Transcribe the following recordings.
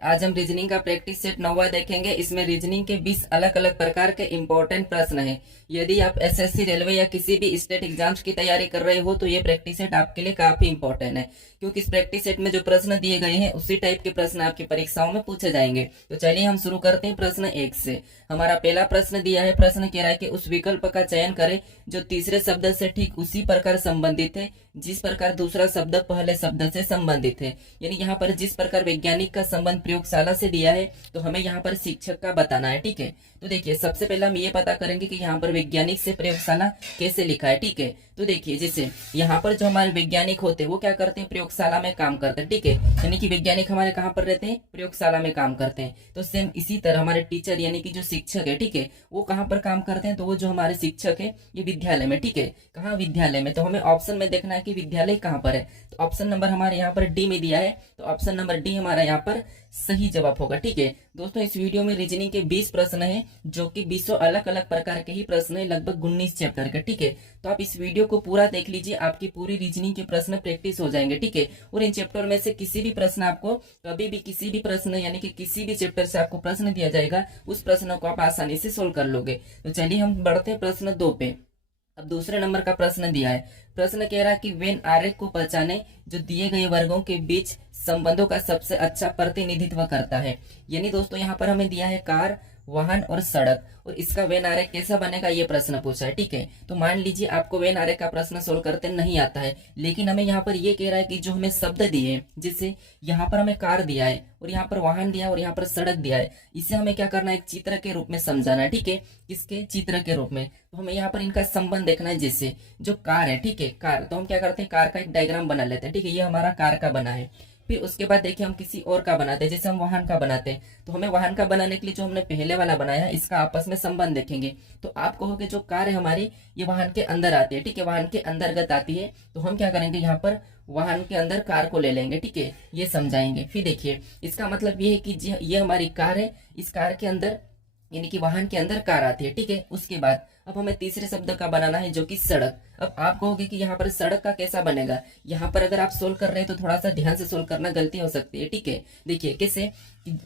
आज हम रीजनिंग का प्रैक्टिस सेट 9वां देखेंगे। इसमें रीजनिंग के 20 अलग अलग प्रकार के इंपॉर्टेंट प्रश्न हैं। यदि आप एसएससी, रेलवे या किसी भी स्टेट एग्जाम्स की तैयारी कर रहे हो तो ये प्रैक्टिस सेट आपके लिए काफी इंपॉर्टेंट है, क्योंकि इस प्रैक्टिस सेट में जो प्रश्न दिए गए हैं उसी टाइप के प्रश्न आपकी परीक्षाओं में पूछे जाएंगे। तो चलिए हम शुरू करते हैं प्रश्न 1 से। हमारा पहला प्रश्न दिया है। प्रश्न कह रहा है कि उस विकल्प का चयन करें जो तीसरे शब्द से ठीक उसी प्रकार संबंधित है जिस प्रकार दूसरा शब्द पहले शब्द से संबंधित है। यानी यहाँ पर जिस प्रकार वैज्ञानिक का संबंध प्रयोगशाला से दिया है तो हमें यहाँ पर शिक्षक का बताना है। ठीक है, तो देखिए सबसे पहले हम ये पता करेंगे कि यहाँ पर वैज्ञानिक से प्रयोगशाला कैसे लिखा है। ठीक है, तो देखिए जैसे यहाँ पर जो हमारे वैज्ञानिक होते हैं वो क्या करते हैं, प्रयोगशाला में काम करते हैं। ठीक है, यानी कि वैज्ञानिक हमारे कहाँ पर रहते हैं, प्रयोगशाला में काम करते हैं। तो सेम इसी तरह हमारे टीचर यानी कि जो शिक्षक है, ठीक है, वो कहाँ पर काम करते हैं, तो वो जो हमारे शिक्षक है ये विद्यालय में। ठीक है, कहाँ, विद्यालय में। तो हमें ऑप्शन में देखना है कि विद्यालय कहाँ पर है। तो ऑप्शन नंबर हमारे यहाँ पर डी में दिया है, तो ऑप्शन नंबर डी हमारा यहाँ पर सही जवाब होगा। ठीक है दोस्तों, इस वीडियो में रीजनिंग के 20 प्रश्न हैं जो कि 20 अलग अलग प्रकार के ही प्रश्न है, लगभग 19 चैप्टर के। ठीक है, तो आप इस वीडियो को पूरा देख लीजिए, आपकी पूरी रीजनिंग के प्रश्न प्रैक्टिस हो जाएंगे। ठीक है, और इन चैप्टर में से किसी भी प्रश्न आपको कभी भी किसी भी प्रश्न यानी कि किसी भी चैप्टर से आपको प्रश्न दिया जाएगा उस प्रश्न को आप आसानी से सोल्व कर लोगे। तो चलिए हम बढ़ते हैं प्रश्न 2 पे। अब दूसरे नंबर का प्रश्न दिया है। प्रश्न कह रहा है कि वेन आरेख को पहचाने जो दिए गए वर्गों के बीच संबंधों का सबसे अच्छा प्रतिनिधित्व करता है। यानी दोस्तों यहाँ पर हमें दिया है कार, वाहन और सड़क, और इसका वेन आरेख कैसा बनेगा ये प्रश्न पूछा है। ठीक है, तो मान लीजिए आपको वेन आरेख का प्रश्न सोल्व करते नहीं आता है, लेकिन हमें यहाँ पर ये कह रहा है कि जो हमें शब्द दिए हैं, जिससे यहाँ पर हमें कार दिया है और यहाँ पर वाहन दिया है और यहाँ पर सड़क दिया है, इसे हमें क्या करना है, एक चित्र के रूप में समझाना है। ठीक है, किसके, चित्र के रूप में। तो हमें यहाँ पर इनका संबंध देखना है। जैसे जो कार है, ठीक है, कार, तो हम क्या करते हैं, कार का एक डायग्राम बना लेते हैं। ठीक है, ये हमारा कार का बना है। फिर उसके बाद देखिए हम किसी और का बनाते हैं, जैसे हम वाहन का बनाते हैं, तो हमें वाहन का बनाने के लिए जो हमने पहले वाला बनाया है इसका आपस में संबंध देखेंगे। तो आप कहोगे जो कार है हमारी ये वाहन के अंदर आती है। ठीक है, वाहन के अंतर्गत आती है, तो हम क्या करेंगे, यहाँ पर वाहन के अंदर कार को ले लेंगे। ठीक है, ये समझाएंगे। फिर देखिए इसका मतलब ये है कि ये हमारी कार है, इस कार के अंदर यानी कि वाहन के अंदर कार आती है। ठीक है, उसके बाद अब हमें तीसरे शब्द का बनाना है जो कि सड़क। अब आप कहोगे कि यहाँ पर सड़क का कैसा बनेगा, यहाँ पर अगर आप सोल्व कर रहे हैं तो थोड़ा सा ध्यान से सोल्व करना, गलती हो सकती है। ठीक है, देखिए कैसे,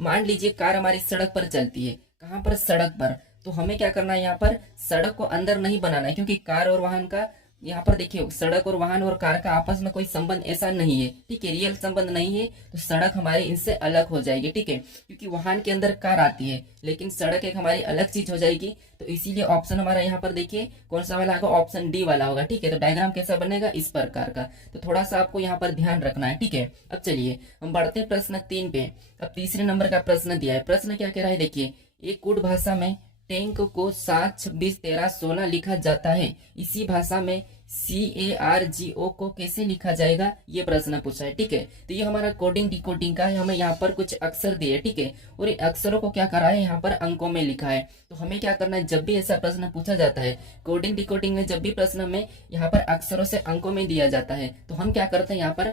मान लीजिए कार हमारी सड़क पर चलती है, कहाँ पर, सड़क पर, तो हमें क्या करना है, यहाँ पर सड़क को अंदर नहीं बनाना है, क्योंकि कार और वाहन का यहाँ पर देखिए सड़क और वाहन और कार का आपस में कोई संबंध ऐसा नहीं है। ठीक है, रियल संबंध नहीं है, तो सड़क हमारी इनसे अलग हो जाएगी। ठीक है, क्योंकि वाहन के अंदर कार आती है लेकिन सड़क एक हमारी अलग चीज हो जाएगी। तो इसीलिए ऑप्शन हमारा यहाँ पर देखिए कौन सा वाला होगा, ऑप्शन डी वाला होगा। ठीक है, तो डायग्राम कैसा बनेगा, इस प्रकार का। तो थोड़ा सा आपको यहाँ पर ध्यान रखना है। ठीक है, अब चलिए हम बढ़ते हैं प्रश्न 3 पे। अब तीसरे नंबर का प्रश्न दिया है। प्रश्न क्या कह रहा है, देखिए एक कूट भाषा में टैंक को 7, 26, 13, 16 लिखा जाता है, इसी भाषा में CARGO को कैसे लिखा जाएगा, ये प्रश्न पूछा है। ठीक है, तो ये हमारा कोडिंग डिकोडिंग का है। हमें यहाँ पर कुछ अक्षर दिए। ठीक है, और इन अक्षरों को क्या करा है, यहाँ पर अंकों में लिखा है। तो हमें क्या करना है, जब भी ऐसा प्रश्न पूछा जाता है कोडिंग डिकोडिंग में, जब भी प्रश्न में यहाँ पर अक्षरों से अंकों में दिया जाता है, तो हम क्या करते हैं, यहाँ पर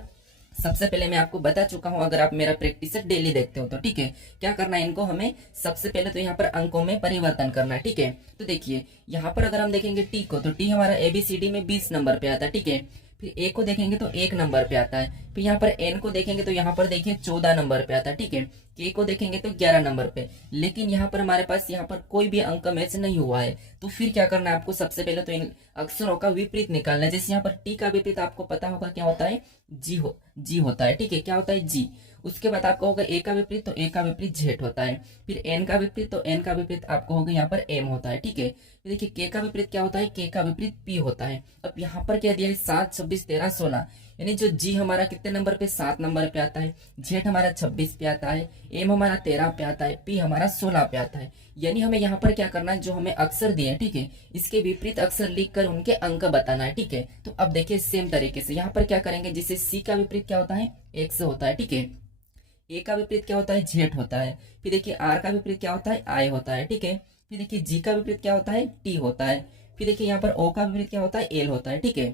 सबसे पहले मैं आपको बता चुका हूं, अगर आप मेरा प्रैक्टिस डेली देखते हो तो। ठीक है, क्या करना है, इनको हमें सबसे पहले तो यहाँ पर अंकों में परिवर्तन करना है। ठीक है, तो देखिए यहाँ पर अगर हम देखेंगे टी को, तो टी हमारा ABCD में 20 नंबर पे आता है। ठीक है, फिर ए को देखेंगे तो 1 नंबर पे आता है। फिर यहाँ पर एन को देखेंगे तो यहाँ पर देखिए 14 नंबर पे आता है। ठीक है, के को देखेंगे तो 11 नंबर पे। लेकिन यहाँ पर हमारे पास यहाँ पर कोई भी अंक मैच नहीं हुआ है, तो फिर क्या करना है आपको, सबसे पहले तो इन अक्षरों का विपरीत निकालना है। जैसे यहाँ पर टी का विपरीत आपको पता होगा क्या होता है, जी होता है। ठीक है, क्या होता है, जी। उसके बाद आपको होगा ए का विपरीत, तो ए का विपरीत जेड होता है। फिर एन का विपरीत, तो एन का विपरीत आपको होगा यहाँ पर एम होता है। ठीक है, फिर देखिए के का विपरीत क्या होता है, के का विपरीत पी होता है। अब यहाँ पर क्या दिया है, 7, 26, 13, 16, यानी जो जी हमारा कितने नंबर पे, 7 नंबर पे आता है, जेड हमारा 26 पे आता है, एम हमारा 13 पे आता है, पी हमारा 16 पे आता है। यानी हमें यहाँ पर क्या करना है, जो हमें अक्षर दिए, ठीक है, इसके विपरीत अक्षर लिखकर उनके अंक बताना है। ठीक है, तो अब देखिए सेम तरीके से यहाँ पर क्या करेंगे, जिससे सी का विपरीत क्या होता है, एक्स होता है। ठीक है, ए का विपरीत क्या होता है, जेड होता है। फिर देखिए आर का विपरीत क्या होता है, आई होता है। ठीक है, फिर देखिए जी का विपरीत क्या होता है, टी होता है। फिर देखिए यहाँ पर ओ का विपरीत क्या होता है, एल होता है। ठीक है,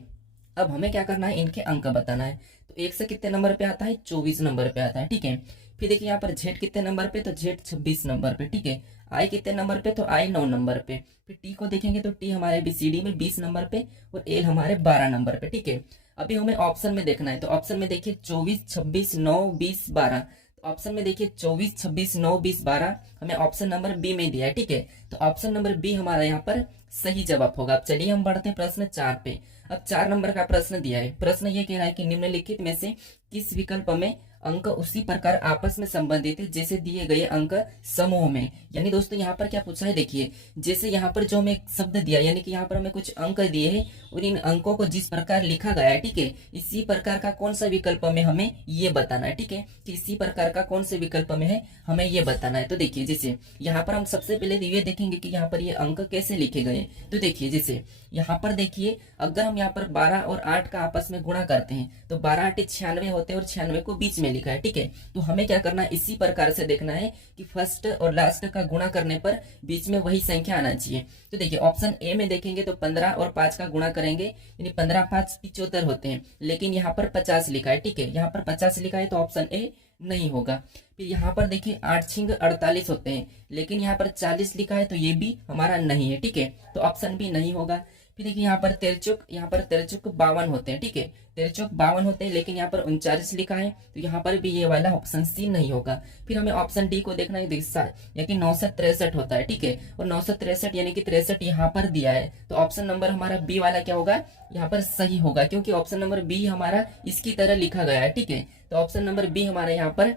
अब हमें क्या करना है, इनके अंक बताना है। तो एक से कितने नंबर पे आता है, 24 नंबर पे आता है। ठीक है, फिर देखिए यहाँ पर जेड कितने नंबर पे, तो जेड 26 नंबर पे। ठीक है, आई कितने नंबर पे, तो आई 9 नंबर पे। फिर टी को देखेंगे तो टी हमारे BCD में 20 नंबर पे और एल हमारे 12 नंबर पे। ठीक है, अभी हमें ऑप्शन में देखना है, तो ऑप्शन में देखिए 24, 26, 9, 20, 12। ऑप्शन में देखिए 24, 26, 9, 20, 12 हमें ऑप्शन नंबर बी में दिया है। ठीक है, तो ऑप्शन नंबर बी हमारा यहाँ पर सही जवाब होगा। अब चलिए हम बढ़ते हैं प्रश्न 4 पे। अब 4 नंबर का प्रश्न दिया है। प्रश्न ये कह रहा है कि निम्नलिखित में से किस विकल्प में अंक उसी प्रकार आपस में संबंधित है जैसे दिए गए अंक समूह में। यानी दोस्तों यहाँ पर क्या पूछा है, देखिए जैसे यहाँ पर जो हमें एक शब्द दिया, यानी कि यहाँ पर हमें कुछ अंक दिए हैं और इन अंकों को जिस प्रकार लिखा गया है, ठीक है, इसी प्रकार का कौन सा विकल्प में हमें ये बताना है। ठीक है, कि इसी प्रकार का कौन से विकल्प में है हमें ये बताना है। तो देखिए जैसे यहाँ पर हम सबसे पहले ये देखेंगे कि यहाँ पर ये अंक कैसे लिखे गए। तो देखिए जैसे यहाँ पर देखिए अगर हम यहाँ पर 12 और 8 का आपस में गुणा करते हैं तो 12 8 96 होते हैं और 96 को बीच में लिखा है। ठीक है, तो हमें क्या करना है, इसी प्रकार से देखना है कि फर्स्ट और लास्ट का गुणा करने पर बीच में वही संख्या आना चाहिए। तो देखिए ऑप्शन ए में देखेंगे तो 15 और 5 का गुणा करेंगे यानी 15 5 75 होते हैं, लेकिन यहाँ पर 50 लिखा है। ठीक है, यहाँ पर 50 लिखा है तो ऑप्शन ए नहीं होगा। फिर यहाँ पर देखिए 8 छिंग 48 होते हैं, लेकिन यहाँ पर 40 लिखा है तो ये भी हमारा नहीं है। ठीक है, तो ऑप्शन भी नहीं होगा। फिर देखिए यहाँ पर तिरचुक 52 होते हैं। ठीक है, तिरचुक 52 होते हैं, लेकिन यहाँ पर 39 लिखा है तो यहाँ पर भी ये वाला ऑप्शन सी नहीं होगा। फिर हमें ऑप्शन डी को देखना है, यानी 963 होता है। ठीक है, और 963 यानी कि 63 यहाँ पर दिया है, तो ऑप्शन नंबर हमारा बी वाला क्या होगा, यहाँ पर सही होगा, क्योंकि ऑप्शन नंबर बी हमारा इसकी तरह लिखा गया है। ठीक है, तो ऑप्शन नंबर बी हमारा यहाँ पर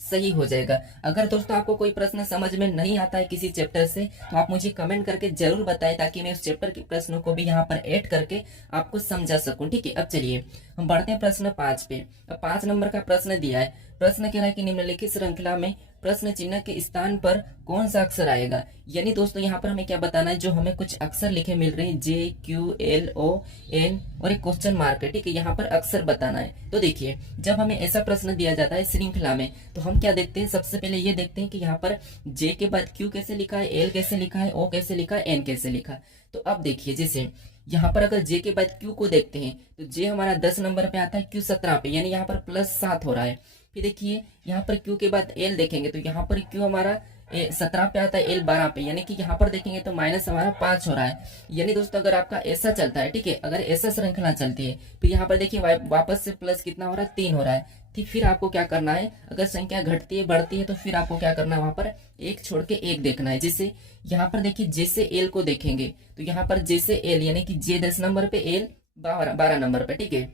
सही हो जाएगा। अगर दोस्तों आपको कोई प्रश्न समझ में नहीं आता है किसी चैप्टर से तो आप मुझे कमेंट करके जरूर बताएं, ताकि मैं उस चैप्टर के प्रश्नों को भी यहाँ पर ऐड करके आपको समझा सकूं। ठीक है, अब चलिए हम बढ़ते हैं प्रश्न 5 पे। अब 5 नंबर का प्रश्न दिया है। प्रश्न कह रहा है कि निम्नलिखित श्रृंखला में प्रश्न चिन्ह के स्थान पर कौन सा अक्षर आएगा। यानी दोस्तों यहाँ पर हमें क्या बताना है, जो हमें कुछ अक्षर लिखे मिल रहे हैं JQLON और एक क्वेश्चन मार्क है। ठीक है, यहाँ पर अक्षर बताना है। तो देखिए जब हमें ऐसा प्रश्न दिया जाता है श्रृंखला में तो हम क्या देखते हैं, सबसे पहले ये देखते हैं कि यहाँ पर J के बाद Q कैसे लिखा है, L कैसे लिखा है, O कैसे लिखा है, N कैसे लिखा। तो अब देखिए जैसे यहाँ पर अगर J के बाद Q को देखते हैं तो J हमारा 10 नंबर पे आता है, Q 17 पे, यानी यहाँ पर +7 हो रहा है। फिर देखिए यहाँ पर Q के बाद L देखेंगे तो यहाँ पर Q हमारा 17 पे आता है, L 12 पे, यानी कि यहाँ पर देखेंगे तो माइनस हमारा 5 हो रहा है। यानी दोस्तों अगर आपका ऐसा चलता है, ठीक है, अगर ऐसा श्रृंखला चलती है, फिर यहाँ पर देखिए वापस से प्लस कितना हो रहा है, 3 हो रहा है। फिर आपको क्या करना है, अगर संख्या घटती है बढ़ती है तो फिर आपको क्या करना है, वहां पर एक छोड़ के एक देखना है। जैसे यहाँ पर देखिए जैसे एल को देखेंगे तो यहाँ पर जैसे एल यानी कि J 10 नंबर पे, एल 12 नंबर पे। ठीक है,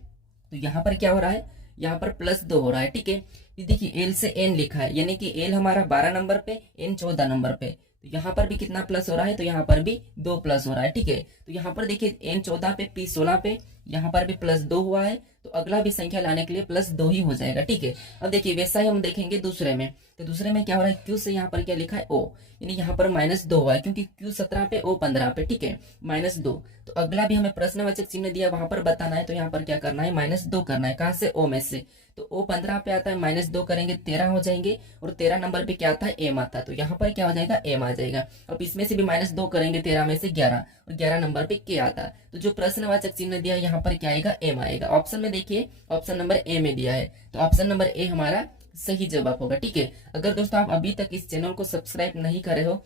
तो यहाँ पर क्या हो रहा है, यहाँ पर +2 हो रहा है। ठीक है, देखिए एल से एन लिखा है, यानी कि एल हमारा 12 नंबर पे, एन 14 नंबर पे, तो यहाँ पर भी कितना प्लस हो रहा है, तो यहाँ पर भी 2 प्लस हो रहा है। ठीक है, तो यहाँ पर देखिए एन 14 पे, पी 16 पे, यहाँ पर भी +2 हुआ है, तो अगला भी संख्या लाने के लिए +2 ही हो जाएगा। ठीक है, अब देखिए वैसा ही हम देखेंगे दूसरे में, तो दूसरे में क्या हो रहा है, Q से यहाँ पर क्या लिखा है, O, यानी यहाँ पर -2 हुआ है, क्योंकि Q 17 पे, O 15 पे। ठीक है, -2, तो अगला भी हमें प्रश्नवाचक चिन्ह दिया वहां पर बताना है, तो यहाँ पर क्या करना है, -2 करना है। कहाँ से, O में से, तो O 15 पे आता है, -2 करेंगे 13 हो जाएंगे, और 13 नंबर पे क्या आता है, M आता है, तो यहाँ पर क्या हो जाएगा, M आ जाएगा। अब इसमें से भी -2 करेंगे 13 में से 11, और 11 नंबर पे K आता है, तो जो प्रश्नवाचक चिन्ह दिया यहाँ पर क्या आएगा, M आएगा। ऑप्शन में देखिए ऑप्शन नंबर ए में दिया है, तो ऑप्शन नंबर ए हमारा सही जवाब होगा। ठीक है, अगर दोस्तों आप अभी तक इस चैनल को सब्सक्राइब नहीं करे हो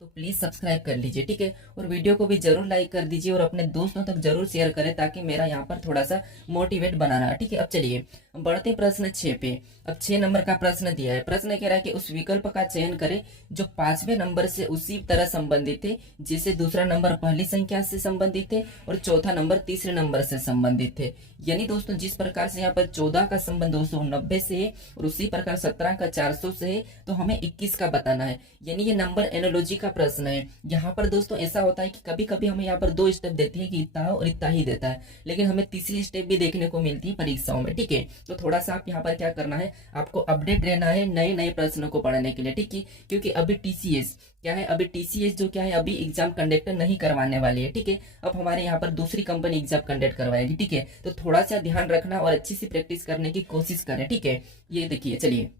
तो प्लीज सब्सक्राइब कर लीजिए। ठीक है, और वीडियो को भी जरूर लाइक कर दीजिए और अपने दोस्तों तक जरूर शेयर करें, ताकि मेरा यहाँ पर थोड़ा सा मोटिवेट बनाना है। ठीक है, अब चलिए हम बढ़ते प्रश्न 6 पे। अब 6 नंबर का प्रश्न दिया है। प्रश्न कह रहा है कि उस विकल्प का चयन करें जो 5वें नंबर से उसी तरह संबंधित है जैसे दूसरा नंबर पहली संख्या से संबंधित है और चौथा नंबर तीसरे नंबर से संबंधित है। यानी दोस्तों जिस प्रकार से यहाँ पर 14 का संबंध 290 से है और उसी प्रकार 17 का 400 से है, तो हमें 21 का बताना है। यानी ये नंबर एनोलॉजी का प्रश्न है। यहाँ पर दोस्तों ऐसा होता है कि कभी कभी हमें यहाँ पर 2 स्टेप देती है कि इतना और इतना ही देता है, लेकिन हमें तीसरी स्टेप भी देखने को मिलती है परीक्षाओं में। ठीक है, तो थोड़ा सा आप यहाँ पर क्या करना है, आपको अपडेट रहना है नए नए प्रश्नों को पढ़ने के लिए। ठीक है, क्योंकि अभी टीसीएस क्या है, अभी टीसीएस जो क्या है, अभी एग्जाम कंडक्ट नहीं करवाने वाली है। ठीक है, अब हमारे यहाँ पर दूसरी कंपनी एग्जाम कंडक्ट करवाएगी। ठीक है, तो थोड़ा सा ध्यान रखना और अच्छी सी प्रैक्टिस करने की कोशिश करें। ठीक है, ये देखिए चलिए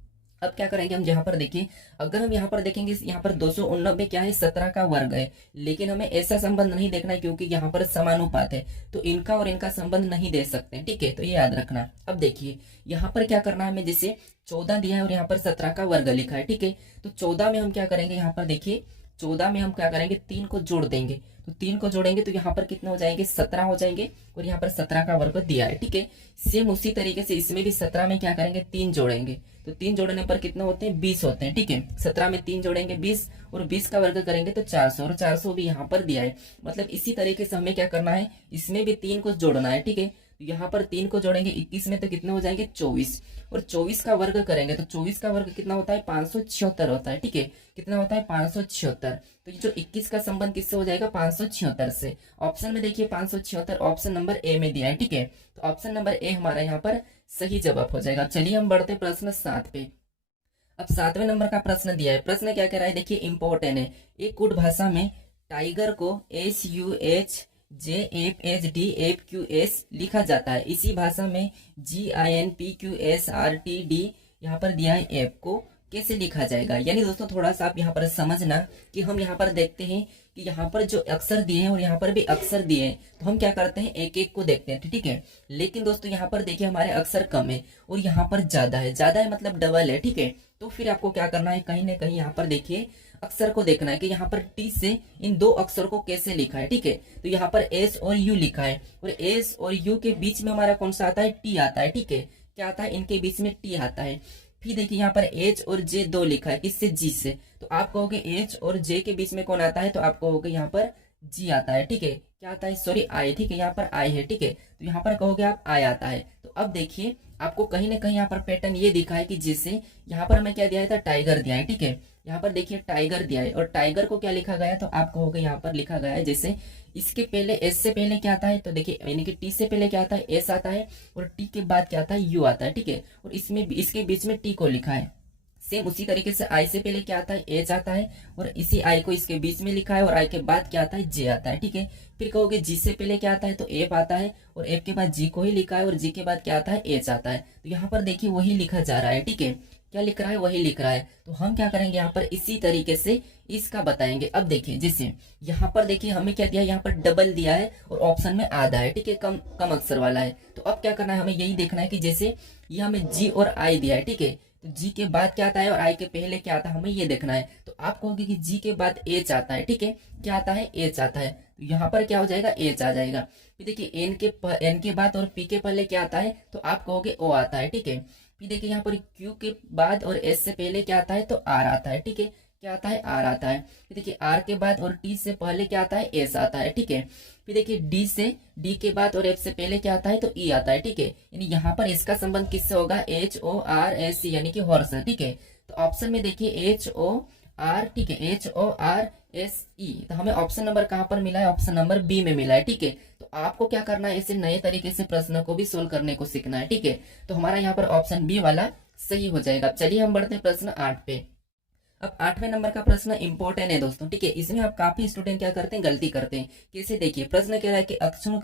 अब क्या करेंगे हम, यहाँ पर देखिए अगर हम यहाँ पर देखेंगे, यहाँ पर 289 क्या है, 17 का वर्ग है, लेकिन हमें ऐसा संबंध नहीं देखना है क्योंकि यहाँ पर समानुपात है, तो इनका और इनका संबंध नहीं दे सकते। ठीक है, तो ये याद रखना। अब देखिए यहाँ पर क्या करना है हमें, जैसे 14 दिया है और यहाँ पर 17 का वर्ग लिखा है। ठीक है, तो 14 में हम क्या करेंगे, यहाँ पर देखिए 14 में हम क्या करेंगे, 3 को जोड़ देंगे, तो 3 को जोड़ेंगे तो यहाँ पर कितने हो जाएंगे, 17 हो जाएंगे, और यहाँ पर 17 का वर्ग दिया है, ठीक है। सेम उसी तरीके से इसमें भी 17 में क्या करेंगे, 3 जोड़ेंगे, तो 3 जोड़ने पर कितने होते हैं, 20 होते हैं, ठीक है। 17 में 3 जोड़ेंगे 20, और 20 का वर्ग करेंगे तो 400, और 400 भी यहाँ पर दिया है। मतलब इसी तरीके से हमें क्या करना है, इसमें भी 3 को जोड़ना है, ठीक है। तो यहाँ पर 3 को जोड़ेंगे 21 में तो कितने हो जाएंगे, 24, और 24 का वर्ग करेंगे तो 24 का वर्ग कितना होता है, 576 होता है, ठीक है। कितना होता है, 576। तो ये जो 21 का संबंध किससे हो जाएगा, 576 से। ऑप्शन में देखिए 576 ऑप्शन नंबर ए में दिया है, ठीक है। तो ऑप्शन नंबर ए हमारा यहाँ पर सही जवाब हो जाएगा। चलिए हम बढ़ते प्रश्न 7 पे। अब 7वें नंबर का प्रश्न दिया है। प्रश्न क्या कह रहा है, देखिए इंपॉर्टेंट है। एक कुड भाषा में टाइगर को SUHJFHDFQS लिखा जाता है। इसी भाषा में GINPQSRTD यहाँ पर दिया है, एप को कैसे लिखा जाएगा। यानी दोस्तों थोड़ा सा आप यहाँ पर समझना कि हम यहाँ पर देखते हैं कि यहाँ पर जो अक्षर दिए हैं और यहाँ पर भी अक्षर दिए हैं, तो हम क्या करते हैं, एक एक को देखते हैं, ठीक है। लेकिन दोस्तों यहाँ पर देखिए हमारे अक्षर कम है और यहाँ पर ज्यादा है, ज्यादा है मतलब डबल है, ठीक है। तो फिर आपको क्या करना है, कहीं ना कहीं यहाँ पर देखिए अक्षर को देखना है कि यहाँ पर टी से इन दो अक्षर को कैसे लिखा है, ठीक है। तो यहाँ पर एस और यू लिखा है, और एस और यू के बीच में हमारा कौन सा आता है, टी आता है, ठीक है। क्या आता है, इनके बीच में टी आता है। फिर देखिए यहाँ पर एच और जे दो लिखा है, किससे, जी से। तो आप कहोगे एच और जे के बीच में कौन आता है, तो आप कहोगे यहाँ पर जी आता है, ठीक है। क्या आता है, सॉरी आई, ठीक है, यहाँ पर आई है, ठीक है। तो यहाँ पर कहोगे आप आई आता है। तो अब देखिए आपको कहीं ना कहीं यहाँ पर पैटर्न ये दिखा है कि जैसे यहाँ पर हमें क्या दिया था, टाइगर दिया है, ठीक है। यहाँ पर देखिए टाइगर दिया है, और टाइगर को क्या लिखा गया, तो आप कहोगे यहाँ पर लिखा गया है जैसे इसके पहले एस से पहले क्या आता है, तो देखिए यानी कि टी से पहले क्या आता है, एस आता है, और टी के बाद क्या आता है, यू आता है, ठीक है। और इसमें इसके बीच में टी को लिखा है। सेम उसी तरीके से आई से पहले क्या आता है, एच आता है, और इसी आई को इसके बीच में लिखा है, और आई के बाद क्या आता है, जे आता है, ठीक है। फिर कहोगे जी से पहले क्या आता है, तो एफ आता है, और एफ के बाद जी को ही लिखा है, और जी के बाद क्या आता है, एच आता है। तो यहाँ पर देखिए वही लिखा जा रहा है, ठीक है। क्या लिख रहा है, वही लिख रहा है। तो हम क्या करेंगे यहाँ पर इसी तरीके से इसका बताएंगे। अब देखिए जैसे यहाँ पर देखिए हमें क्या दिया है, यहाँ पर डबल दिया है और ऑप्शन में आधा है, ठीक है, कम कम अक्षर वाला है। तो अब क्या करना है, हमें यही देखना है कि जैसे ये हमें जी और आई दिया है, ठीक है। तो जी के बाद क्या आता है और आई के पहले क्या आता है, हमें ये देखना है। तो आप कहोगे कि जी के बाद एच आता है, ठीक है। क्या आता है, एच आता है। तो यहाँ पर क्या हो जाएगा, एच आ जाएगा। फिर देखिए एन के बाद और पी के पहले क्या आता है, तो आप कहोगे ओ आता है, ठीक है। फिर देखिए यहाँ पर क्यू के बाद और एस से पहले क्या आता है, तो आर आता है, ठीक है। क्या आता है, आर आता है। फिर देखिए आर के बाद और टी से पहले क्या आता है, एस आता है, ठीक है। फिर देखिए डी के बाद और एफ से पहले क्या आता है, तो ई आता है, ठीक है। यानी यहाँ पर इसका संबंध किससे होगा, HORS यानी कि हॉर्स, ठीक है। तो ऑप्शन में देखिए HOR, ठीक है, HORSE। तो हमें ऑप्शन नंबर कहाँ पर मिला है, ऑप्शन नंबर बी में मिला है, ठीक है। तो आपको क्या करना है, ऐसे नए तरीके से प्रश्न को भी सोल्व करने को सीखना है, ठीक है। तो हमारा यहाँ पर ऑप्शन बी वाला सही हो जाएगा। चलिए हम बढ़ते हैं प्रश्न 8 पे। अब 8वें नंबर का प्रश्न इंपॉर्टेंट है दोस्तों, ठीक है। इसमें आप काफी स्टूडेंट क्या करते हैं, गलती करते हैं। कैसे, देखिए प्रश्न कह रहा है कि अक्षरों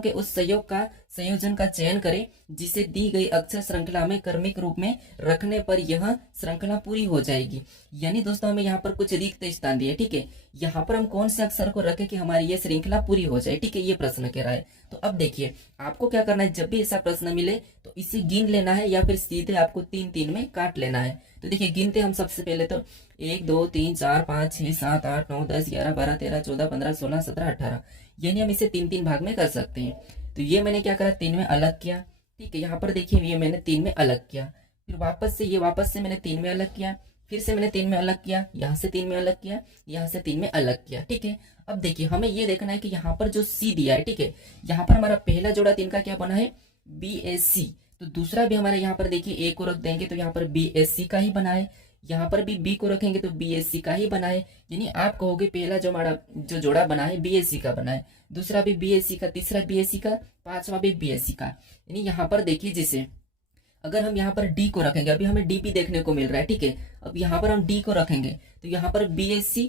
के उस संयोग का संयोजन का चयन करें जिसे दी गई अक्षर श्रृंखला में क्रमिक रूप में रखने पर यह श्रृंखला पूरी हो जाएगी। यानी दोस्तों हमें यहाँ पर कुछ रिक्त स्थान दिए, ठीक है। यहाँ पर हम कौन से अक्षर को रखें कि हमारी ये श्रृंखला पूरी हो जाए, ठीक है, ये प्रश्न कह रहा है। तो अब देखिए आपको क्या करना है, जब भी ऐसा प्रश्न मिले तो इसे गिन लेना है या फिर सीधे आपको 3-3 में काट लेना है। तो देखिए गिनते हम सबसे पहले तो 1 2 3 4 5 6 7 8 9 10 11 12 13 14 15 16 17 18, यानी हम इसे 3-3 भाग में कर सकते हैं। तो ये मैंने क्या करा, 3 में अलग किया, ठीक है। यहाँ पर देखिए ये मैंने 3 में अलग किया, फिर वापस से मैंने 3 में अलग किया, फिर से मैंने 3 में अलग किया, यहाँ से 3 में अलग किया, यहाँ से 3 में अलग किया, ठीक है। अब देखिए हमें ये देखना है कि यहाँ पर जो सी दिया है, ठीक है, यहाँ पर हमारा पहला जोड़ा 3 का क्या बना है, BSC। तो दूसरा भी हमारा यहाँ पर देखिए ए को रख देंगे तो यहाँ पर BSC का ही बना है, यहाँ पर भी बी को रखेंगे तो BSC का ही बना है। यानी आप कहोगे पहला जो हमारा जो जोड़ा बना है BSC का बना है, दूसरा भी BSC का, तीसरा BSC का, पांचवा भी BSC का। यानी यहाँ पर देखिए जैसे अगर हम यहाँ पर डी को रखेंगे, अभी हमें डी भी देखने को मिल रहा है, ठीक है। अब यहाँ पर हम डी को रखेंगे तो यहाँ पर BSC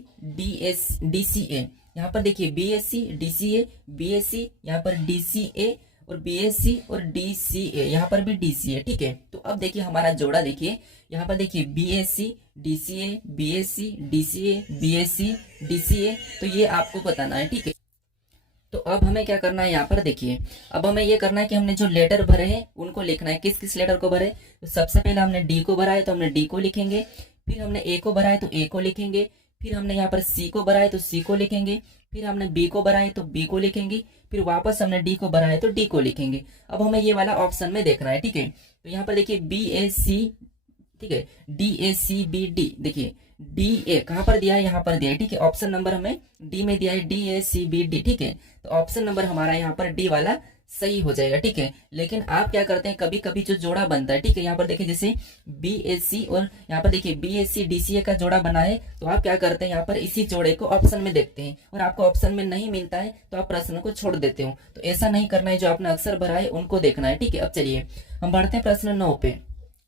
DCA, यहाँ पर देखिए BSC DCA BSC, यहाँ पर DCA और BSC और DCA, यहाँ पर भी DCA, ठीक है। तो अब देखिए हमारा जोड़ा देखिए, यहाँ पर देखिए BSC DCA BSC DCA BSC DCA, तो ये आपको बताना है, ठीक है। तो अब हमें क्या करना है, यहाँ पर देखिए अब हमें ये करना है कि हमने जो लेटर भरे हैं उनको लिखना है। किस किस लेटर को भरे, तो सबसे पहले हमने डी को भरा है तो हमने डी को लिखेंगे, फिर हमने ए को भरा है तो ए को लिखेंगे, फिर हमने यहाँ पर सी को भरा है तो सी को लिखेंगे, फिर हमने बी को भरा है तो बी को लिखेंगे, फिर वापस हमने डी को भरा है तो डी को लिखेंगे। अब हमें ये वाला ऑप्शन में देखना है, ठीक है। तो यहाँ पर देखिए बी ए सी, ठीक है, D A C B D, देखिए डी ए कहाँ पर दिया है, यहाँ पर दिया है, ठीक है। ऑप्शन नंबर हमें डी में दिया है, D A C B D, ठीक है। तो ऑप्शन नंबर हमारा यहाँ पर डी वाला सही हो जाएगा, ठीक है। लेकिन आप क्या करते हैं, कभी कभी जो जोड़ा बनता है, ठीक है, यहाँ पर देखिए जैसे बी एस सी और यहाँ पर देखिए B S C D C A का जोड़ा बना है, तो आप क्या करते हैं, यहाँ पर इसी जोड़े को ऑप्शन में देखते हैं और आपको ऑप्शन में नहीं मिलता है तो आप प्रश्न को छोड़ देते हो। तो ऐसा नहीं करना है, जो आपने अक्सर भरा है उनको देखना है, ठीक है। अब चलिए हम बढ़ते हैं प्रश्न 9 पे।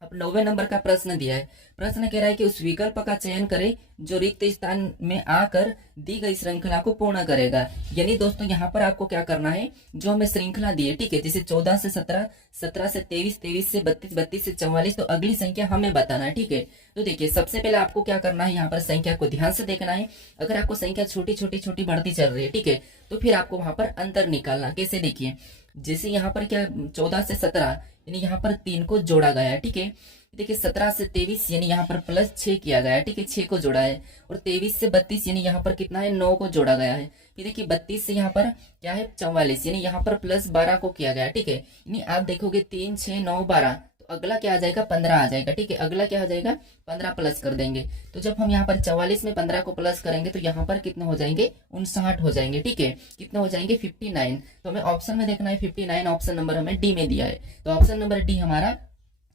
अब 9वें नंबर का प्रश्न दिया है। प्रश्न कह रहा है कि उस विकल्प का चयन करें जो रिक्त स्थान में आकर दी गई श्रृंखला को पूर्ण करेगा। यानी दोस्तों यहाँ पर आपको क्या करना है, जो हमें श्रृंखला दी है, ठीक है, जैसे 14 से 17, 17 से 23, 23 से 32, 32 से 44, तो अगली संख्या हमें बताना है, ठीक है। तो देखिए सबसे पहले आपको क्या करना है, यहाँ पर संख्या को ध्यान से देखना है। अगर आपको संख्या छोटी छोटी छोटी बढ़ती चल रही है, ठीक है, तो फिर आपको वहां पर अंतर निकालना। कैसे, देखिए जैसे यहाँ पर क्या 14 से 17 यानी यहाँ पर 3 को जोड़ा गया है, ठीक है। देखिए 17 से 23 यानी यहाँ पर प्लस 6 किया गया है, ठीक है, 6 को जोड़ा है। और 23 से 32 यानी यहाँ पर कितना है, 9 को जोड़ा गया है। फिर देखिए 32 से यहाँ पर क्या है 44 यानी यहाँ पर प्लस 12 को किया गया है, ठीक है। यानी आप देखोगे 3, 6, 9, 12, तो अगला क्या आ जाएगा 15 आ जाएगा, ठीक है। अगला क्या आ जाएगा 15 प्लस कर देंगे। तो जब हम यहाँ पर 44 में 15 को प्लस करेंगे तो यहाँ पर कितने हो जाएंगे 59 हो जाएंगे, ठीक है। कितने हो जाएंगे 59। तो हमें ऑप्शन में देखना है 59, ऑप्शन नंबर हमें डी में दिया है, तो ऑप्शन नंबर डी हमारा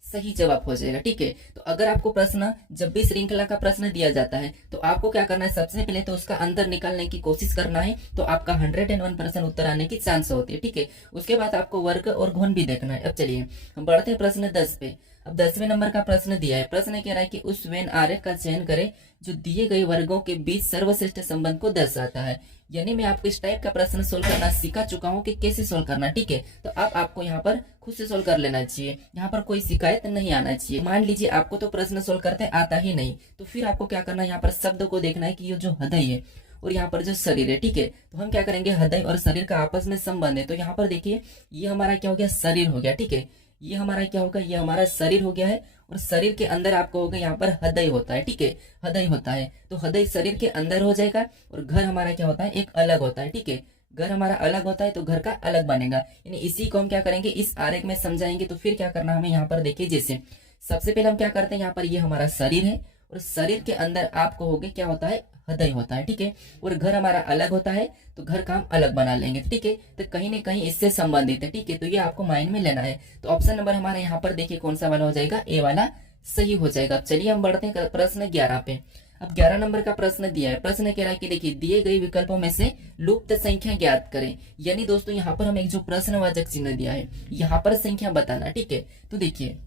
सही जवाब हो जाएगा, ठीक है। तो अगर आपको प्रश्न जब भी श्रृंखला का प्रश्न दिया जाता है तो आपको क्या करना है, सबसे पहले तो उसका अंतर निकालने की कोशिश करना है, तो आपका 101% उत्तर आने की चांस होती है, ठीक है। उसके बाद आपको वर्ग और घन भी देखना है। अब चलिए हम बढ़ते हैं प्रश्न 10 पे। अब 10वें नंबर का प्रश्न दिया है। प्रश्न कह रहा है कि उस वेन आरेख का चयन करें जो दिए गए वर्गों के बीच सर्वश्रेष्ठ संबंध को दर्शाता है। यानी मैं आपको इस टाइप का प्रश्न सोल्व करना सिखा चुका हूँ कि कैसे सोल्व करना, ठीक है। तो अब आपको यहाँ पर खुद से सोल्व कर लेना चाहिए, यहाँ पर कोई शिकायत नहीं आना चाहिए। मान लीजिए आपको तो प्रश्न सोल्व करते आता ही नहीं, तो फिर आपको क्या करना है, यहाँ पर शब्द को देखना है कि ये जो हृदय है और यहाँ पर जो शरीर है, ठीक है। तो हम क्या करेंगे, हृदय और शरीर का आपस में संबंध है। तो यहाँ पर देखिए ये हमारा क्या हो गया, शरीर हो गया, ठीक है। ये हमारा क्या होगा, ये हमारा शरीर हो गया है और शरीर के अंदर आपको होगा यहाँ पर हृदय होता है, ठीक है, हृदय होता है। तो हृदय शरीर के अंदर हो जाएगा और घर हमारा क्या होता है, एक अलग होता है, ठीक है। घर हमारा अलग होता है तो घर का अलग बनेगा। यानी इसी को हम क्या करेंगे, इस आरेख में समझाएंगे। तो फिर क्या करना हमें, यहाँ पर देखिए जैसे सबसे पहले हम क्या करते हैं, यहाँ पर ये हमारा शरीर है और शरीर के अंदर आपको होगे क्या होता है, हृदय होता है, ठीक है। और घर हमारा अलग होता है तो घर का हम अलग बना लेंगे, ठीक है। तो कहीं ना कहीं इससे संबंधित है, ठीक है। तो ये आपको माइंड में लेना है। तो ऑप्शन नंबर हमारा यहाँ पर देखिए कौन सा वाला हो जाएगा, ए वाला सही हो जाएगा। चलिए हम बढ़ते हैं प्रश्न 11 पे। अब 11 नंबर का प्रश्न दिया है। प्रश्न कह रहा है कि देखिए दिए गए विकल्पों में से लुप्त संख्या ज्ञात करें। यानी दोस्तों यहाँ पर हम एक जो प्रश्नवाचक चिन्ह दिया है, यहाँ पर संख्या बताना, ठीक है। तो देखिए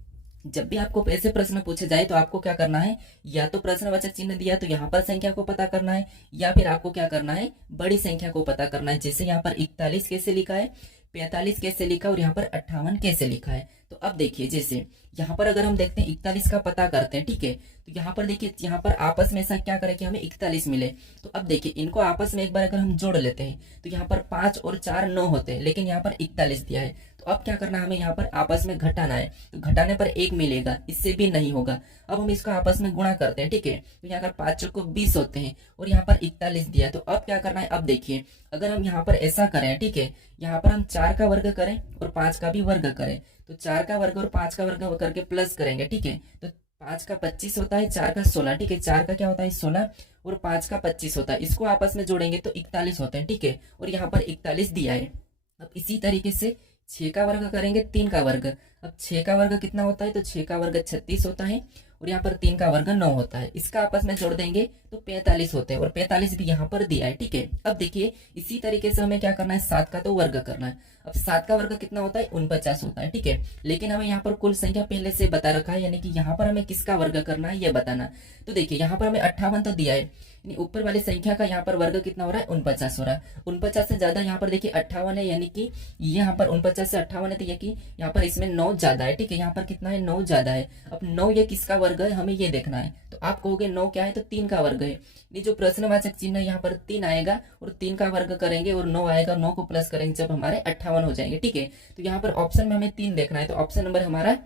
जब भी आपको ऐसे प्रश्न पूछे जाए तो आपको क्या करना है, या तो प्रश्नवाचक चिन्ह दिया तो यहाँ पर संख्या को पता करना है, या फिर आपको क्या करना है, बड़ी संख्या को पता करना है। जैसे यहाँ पर 41 कैसे लिखा है, 45 कैसे लिखा है और यहाँ पर 58 कैसे लिखा है। तो अब देखिए जैसे यहाँ पर अगर हम देखते हैं 41 का पता करते हैं, ठीक है। तो यहाँ पर देखिए यहाँ पर आपस में ऐसा क्या करें कि हमें 41 मिले। तो अब देखिए इनको आपस में एक बार अगर हम जोड़ लेते हैं तो यहाँ पर 5 और 4 9 होते हैं, लेकिन यहाँ पर 41 दिया है। तो अब क्या करना है, हमें यहाँ पर आपस में घटाना है। तो घटाने पर 1 मिलेगा, इससे भी नहीं होगा। अब हम इसको आपस में गुणा करते हैं, ठीक है। तो यहाँ पर 5 चौको 20 होते हैं और यहाँ पर 41 दिया। तो अब क्या करना है, अब देखिए अगर हम यहाँ पर ऐसा करें, ठीक है, यहाँ पर हम 4 का वर्ग करें और 5 का भी वर्ग करें। तो 4 का वर्ग और 5 का वर्ग करके प्लस करेंगे, ठीक है। तो 5 का 25 होता है, 4 का 16, ठीक है। 4 का क्या होता है 16 और 5 का 25 होता है। इसको आपस में जोड़ेंगे तो 41 होते हैं, ठीक है। और यहाँ पर 41 दिया है। अब इसी तरीके से 6 का वर्ग करेंगे, 3 का वर्ग। अब 6 का वर्ग कितना होता है, तो 6 का वर्ग 36 होता है और यहाँ पर 3 का वर्ग 9 होता है। इसका आपस में जोड़ देंगे तो 45 होते हैं और 45 भी यहाँ पर दिया है, ठीक है। अब देखिए इसी तरीके से हमें क्या करना है, 7 का तो वर्ग करना है। अब 7 का वर्ग कितना होता है 49 होता है, ठीक है। लेकिन हमें यहाँ पर कुल संख्या पहले से बता रखा है, यानी कि यहाँ पर हमें किसका वर्ग करना है ये बताना। तो देखिए यहाँ पर हमें 58 तो दिया है, ऊपर वाली संख्या का यहाँ पर वर्ग कितना हो रहा है 49 हो रहा है। 49 से ज्यादा यहाँ पर देखिए 58 है, यानी कि यहाँ पर 49 से 58 है, तो ये कि यहाँ पर इसमें 9 ज्यादा है, ठीक है। यहाँ पर कितना है 9 ज्यादा है। अब 9 ये किसका वर्ग है हमें ये देखना है। तो आप कहोगे 9 क्या है, तो 3 का वर्ग है। ये जो प्रश्नवाचक चिन्ह है यहाँ पर 3 आएगा और 3 का वर्ग करेंगे और 9 आएगा, 9 को प्लस करेंगे जब हमारे 58 हो जाएंगे, ठीक है। तो यहाँ पर ऑप्शन में हमें 3 देखना है, तो ऑप्शन नंबर हमारा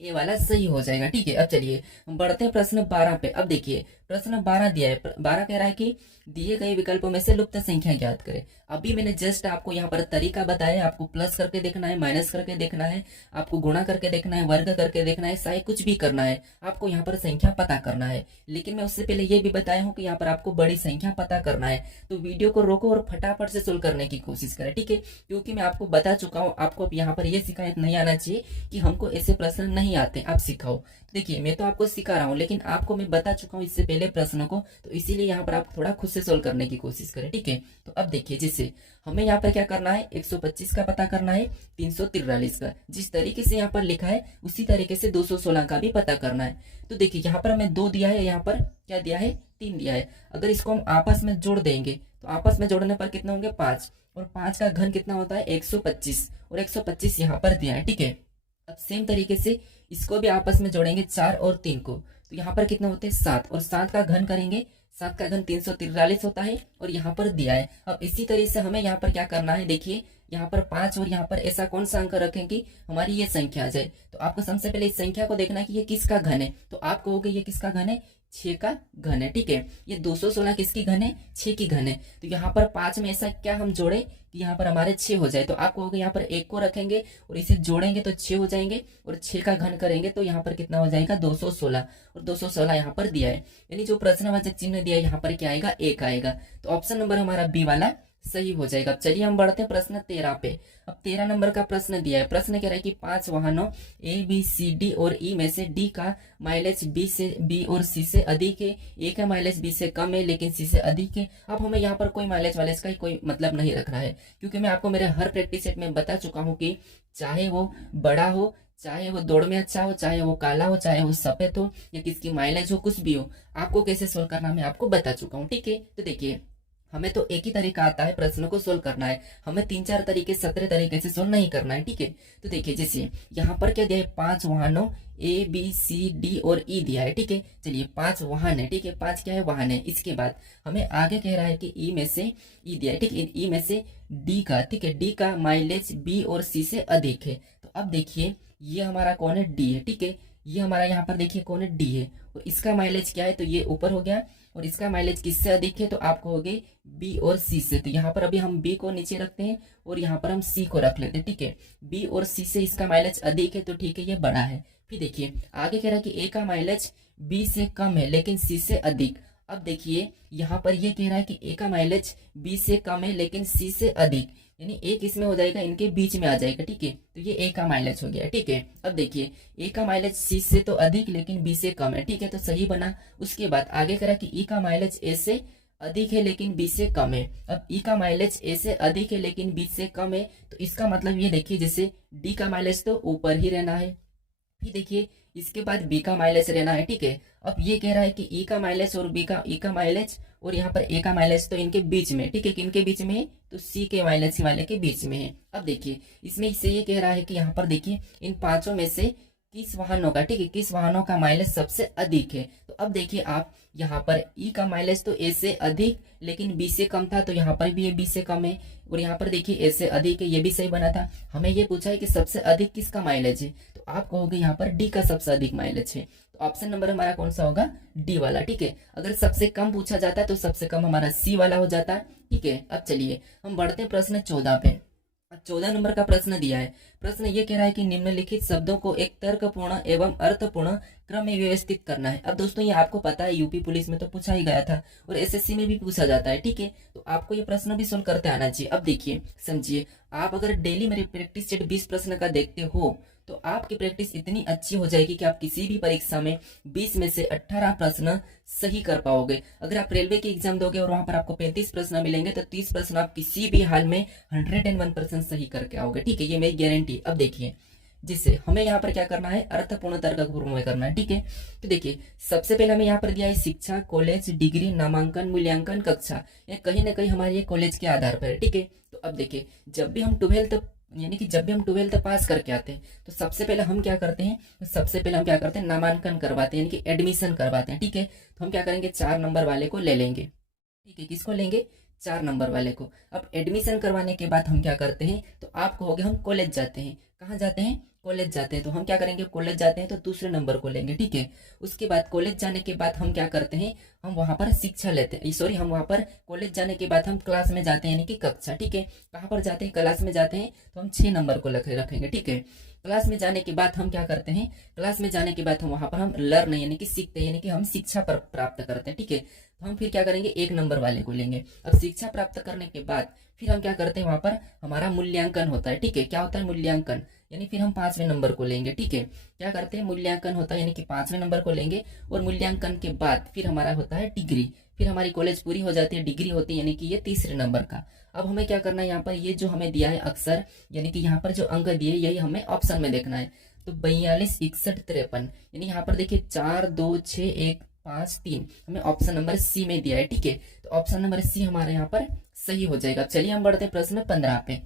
ये वाला सही हो जाएगा, ठीक है। अब चलिए हम बढ़ते हैं प्रश्न 12 पे। अब देखिए प्रश्न 12 दिया है, 12 कह रहा है कि दिए गए विकल्पों में से लुप्त संख्या ज्ञात करें। अभी मैंने जस्ट आपको यहाँ पर तरीका बताया, आपको प्लस करके देखना है, माइनस करके देखना है, आपको गुणा करके देखना है, वर्ग करके देखना है, चाहे कुछ भी करना है, आपको यहाँ पर संख्या पता करना है। लेकिन मैं उससे पहले ये भी बताया हूँ कि यहाँ पर आपको बड़ी संख्या पता करना है, तो वीडियो को रोको और फटाफट से सोल्व करने की कोशिश करें, ठीक है। क्योंकि मैं आपको बता चुका हूँ, आपको यहाँ पर यह शिकायत नहीं आना चाहिए कि हमको ऐसे प्रश्न नहीं आते, आप सिखाओ। देखिए मैं तो आपको सिखा रहा हूँ, लेकिन आपको मैं बता चुका हूँ इससे पहले प्रश्नों को, तो इसीलिए यहाँ पर आप थोड़ा खुद से सोल्व करने की कोशिश करें, ठीक है। तो अब देखिए, जैसे हमें यहाँ पर क्या करना है, 125 का पता करना है, 343 का, जिस तरीके से यहाँ पर लिखा है उसी तरीके से 216 का भी पता करना है। तो देखिए यहाँ पर हमें 2 दिया है, यहाँ पर क्या दिया है, 3 दिया है। अगर इसको हम आपस में जोड़ देंगे तो आपस में जोड़ने पर कितना होंगे, 5, और 5 का घन कितना होता है, 125, और 125 यहाँ पर दिया है, ठीक है। अब सेम तरीके से इसको भी आपस में जोड़ेंगे 4 और 3 को, तो यहाँ पर कितना होते हैं, 7, और 7 का घन करेंगे, 7 का घन 343 होता है, और यहाँ पर दिया है। अब इसी तरीके से हमें यहाँ पर क्या करना है, देखिए यहाँ पर 5 और यहाँ पर ऐसा कौन सा अंक रखें कि हमारी ये संख्या आ जाए। तो आपको सबसे पहले इस संख्या को देखना है कि ये किसका घन है, तो आप कहोगे ये किसका घन है, 6 का घन है, ठीक है। ये 216 किसकी घन है, 6 की घन है। तो यहाँ पर 5 में ऐसा क्या हम जोड़े कि यहाँ पर हमारे 6 हो जाए, तो आप कहोगे यहाँ पर 1 को रखेंगे और इसे जोड़ेंगे तो 6 हो जाएंगे, और 6 का घन करेंगे तो यहाँ पर कितना हो जाएगा, 216, और 216 यहाँ पर दिया है, यानी जो प्रश्नवाचक चिन्ह दिया है यहाँ पर क्या आएगा, 1 आएगा। तो ऑप्शन नंबर हमारा बी वाला सही हो जाएगा। चलिए हम बढ़ते हैं प्रश्न 13 पे। अब 13 नंबर का प्रश्न दिया है, प्रश्न कह रहा है कि 5 वाहनों ए बी सी डी और ई में से डी का माइलेज बी और सी से अधिक है, ए का माइलेज बी से कम है लेकिन सी से अधिक है। अब हमें यहाँ पर कोई माइलेज वाइलेज का कोई मतलब नहीं रखना है, क्योंकि मैं आपको मेरे हर प्रैक्टिस सेट में बता चुका हूँ कि चाहे वो बड़ा हो, चाहे वो दौड़ में अच्छा हो, चाहे वो काला हो, चाहे वो सफेद हो, या किसकी माइलेज हो, कुछ भी हो, आपको कैसे सोल्व करना मैं आपको बता चुका हूँ, ठीक है। तो देखिए हमें तो एक ही तरीका आता है प्रश्न को सोल्व करना है, हमें 3-4 तरीके 17 तरीके से सोल्व नहीं करना है, ठीक है। तो देखिए जैसे यहाँ पर क्या दिया है, 5 वाहनों ए बी सी डी और ई दिया है, ठीक है। चलिए 5 वाहन है, ठीक है, 5 क्या है, वाहन है। इसके बाद हमें आगे कह रहा है कि ई में से ई दिया है, ठीक है, ई में से डी का, ठीक है, डी का माइलेज बी और सी से अधिक है। तो अब देखिए ये हमारा कौन है, डी है, ठीक है। ये हमारा यहाँ पर देखिए कौन है, डी है, और इसका माइलेज क्या है, तो ये ऊपर हो गया, और इसका माइलेज किससे अधिक है, तो आप कहोगे बी और सी से। तो यहाँ पर अभी हम बी को नीचे रखते हैं और यहाँ पर हम सी को रख लेते हैं, ठीक है। बी और सी से इसका माइलेज अधिक है, तो ठीक है, ये बड़ा है। फिर देखिए आगे कह रहा है कि ए का माइलेज बी से कम है लेकिन सी से अधिक। अब देखिए यहाँ पर ये कह रहा है कि ए का माइलेज बी से कम है लेकिन सी से अधिक, यानी एक इसमें हो जाएगा, इनके बीच में आ जाएगा, ठीक है। तो ये ए का माइलेज हो गया, ठीक है। अब देखिए ए का माइलेज सी से तो अधिक लेकिन बी से कम है, ठीक है, तो सही बना। उसके बाद आगे करा कि ई का माइलेज ए से अधिक है लेकिन बी से कम है। अब ई का माइलेज ए से अधिक है लेकिन बी से कम है, तो इसका मतलब ये देखिए जैसे डी का माइलेज तो ऊपर ही रहना है, फिर देखिए इसके बाद बी का माइलेज रहना है, ठीक है। अब ये कह रहा है कि ई का माइलेज और ई का माइलेज और यहाँ पर ए का माइलेज तो इनके बीच में, ठीक है, किनके बीच में है, तो सी के माइलेज सी वाले के बीच में है। अब देखिए इसमें इससे ये कह रहा है कि यहाँ पर देखिए इन पांचों में से किस वाहनों का, ठीक है, किस वाहनों का माइलेज सबसे अधिक है। तो अब देखिए आप यहाँ पर ई का माइलेज तो ए से अधिक लेकिन बी से कम था, तो यहाँ पर भी ये बी से कम है, और यहाँ पर देखिए ए से अधिक है, ये भी सही बना था। हमें ये पूछा है कि सबसे अधिक किसका माइलेज है, तो आप कहोगे यहाँ पर डी का सबसे अधिक माइलेज है। तो ऑप्शन नंबर हमारा कौन सा होगा, डी वाला, ठीक है। अगर सबसे कम पूछा जाता है तो सबसे कम हमारा सी वाला हो जाता है, ठीक है। अब चलिए हम बढ़ते हैं प्रश्न 14 पे। 14 नंबर का प्रश्न दिया है, प्रश्न ये कह रहा है कि निम्नलिखित शब्दों को एक तर्कपूर्ण एवं अर्थपूर्ण क्रम में व्यवस्थित करना है। अब दोस्तों ये आपको पता है यूपी पुलिस में तो पूछा ही गया था और एसएससी में भी पूछा जाता है, ठीक है। तो आपको ये प्रश्न भी सोल्व करते आना चाहिए। अब देखिए समझिए, आप अगर डेली मेरे प्रैक्टिस सेट 20 प्रश्न का देखते हो तो आपकी प्रैक्टिस इतनी अच्छी हो जाएगी कि आप किसी भी परीक्षा में 20 में से 18 प्रश्न सही कर पाओगे। अगर आप रेलवे की एग्जाम दोगे और वहां पर आपको 35 प्रश्न मिलेंगे तो 30 प्रश्न आप किसी भी हाल में 101% सही करके आओगे, ठीक है, ये मेरी गारंटी। अब देखिए जिससे हमें यहाँ पर क्या करना है, अर्थपूर्ण तर्कपूर्ण में करना है, ठीक है। तो देखिए सबसे पहले हमें यहाँ पर दिया है शिक्षा, कॉलेज, डिग्री, नामांकन, मूल्यांकन, कक्षा, ये कहीं ना कहीं हमारे ये कॉलेज के आधार पर है, ठीक है। तो अब देखिए जब भी हम 12th पास करके आते हैं तो सबसे पहले हम क्या करते हैं, नामांकन करवाते हैं, यानी कि एडमिशन करवाते हैं, ठीक है। तो हम क्या करेंगे, 4 नंबर वाले को ले लेंगे, ठीक है। किसको लेंगे, 4 नंबर वाले को। अब एडमिशन करवाने के बाद हम क्या करते हैं, तो आप कहोगे हम कॉलेज जाते हैं। कहाँ जाते हैं, कॉलेज जाते हैं तो हम क्या करेंगे, कॉलेज जाते हैं तो दूसरे नंबर को लेंगे, ठीक है। उसके बाद कॉलेज जाने के बाद हम क्या करते हैं, हम वहां पर शिक्षा लेते हैं, सॉरी हम वहां पर कॉलेज जाने के बाद हम क्लास में जाते हैं यानी कि कक्षा, ठीक है। कहाँ पर जाते हैं, क्लास में जाते हैं तो हम 6 नंबर को रखेंगे, ठीक है। क्लास में जाने के बाद हम क्या करते हैं, क्लास में जाने के बाद हम वहां पर हम लर्न यानी कि सीखते हैं, यानी कि हम शिक्षा प्राप्त करते हैं, ठीक है। तो हम फिर क्या करेंगे, 1 नंबर वाले को लेंगे। अब शिक्षा प्राप्त करने के बाद फिर हम क्या करते हैं, वहां पर हमारा मूल्यांकन होता है, ठीक है। क्या होता है, मूल्यांकन, यानी फिर हम 5वें नंबर को लेंगे, ठीक है। क्या करते हैं, मूल्यांकन होता है यानी कि 5वें नंबर को लेंगे। और मूल्यांकन के बाद फिर हमारा होता है डिग्री, फिर हमारी कॉलेज पूरी हो जाती है, डिग्री होती है यानी कि ये तीसरे नंबर का। अब हमें क्या करना है, यहाँ पर ये जो हमें दिया है अक्षर यानी कि यहाँ पर जो अंक दिए यही हमें ऑप्शन में देखना है। तो 42, 61, 53 यानी यहाँ पर देखिए 4, 2, 6, 1, 5, 3 हमें ऑप्शन नंबर सी में दिया है, ठीक है। तो ऑप्शन नंबर सी हमारे यहाँ पर सही हो जाएगा। चलिए हम बढ़ते हैं प्रश्न 15 पे।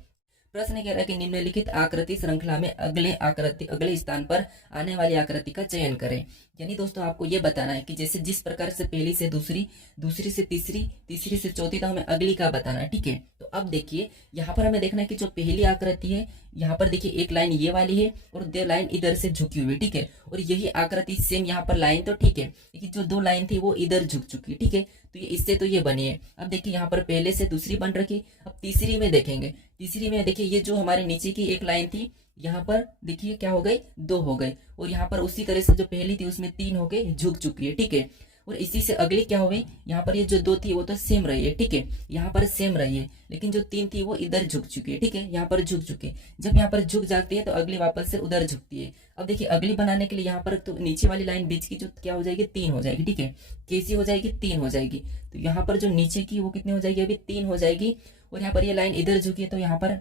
प्रश्न कह रहा है कि निम्नलिखित आकृति श्रृंखला में अगले स्थान पर आने वाली आकृति का चयन करें। यानी दोस्तों आपको ये बताना है कि जैसे जिस प्रकार से पहली से दूसरी, दूसरी से तीसरी, तीसरी से चौथी, तो हमें अगली का बताना है, ठीक है। तो अब देखिए यहाँ पर हमें देखना है कि जो पहली आकृति है यहाँ पर देखिए एक लाइन ये वाली है और 2 लाइन इधर से झुकी हुई, ठीक है। और यही आकृति सेम यहाँ पर लाइन तो ठीक है, लेकिन जो 2 लाइन थी वो इधर झुक चुकी, ठीक है। तो ये इससे तो ये बनी है। अब देखिए यहाँ पर पहले से दूसरी बन रखी। अब तीसरी में देखेंगे, तीसरी में देखिए ये जो हमारे नीचे की एक लाइन थी यहाँ पर देखिए क्या हो गई, 2 हो गई। और यहाँ पर उसी तरह से जो पहली थी उसमें 3 हो गई, झुक चुकी है, ठीक है। और इसी से अगली क्या हो गई, यहाँ पर ये जो 2 थी वो तो सेम रही है, ठीक है। यहाँ पर सेम रही है, लेकिन जो 3 थी वो इधर झुक चुकी है, ठीक है। यहाँ पर झुक चुकी है। जब यहाँ पर झुक जाती है तो अगली वापस से उधर झुकती है। अब देखिए अगली बनाने के लिए यहाँ पर तो नीचे वाली लाइन बीच की जो क्या हो जाएगी, 3 हो जाएगी, ठीक है। कैसी हो जाएगी, 3 हो जाएगी। तो यहाँ पर जो नीचे की वो कितनी हो जाएगी, अभी 3 हो जाएगी। और यहाँ पर ये लाइन इधर झुकी है तो यहाँ पर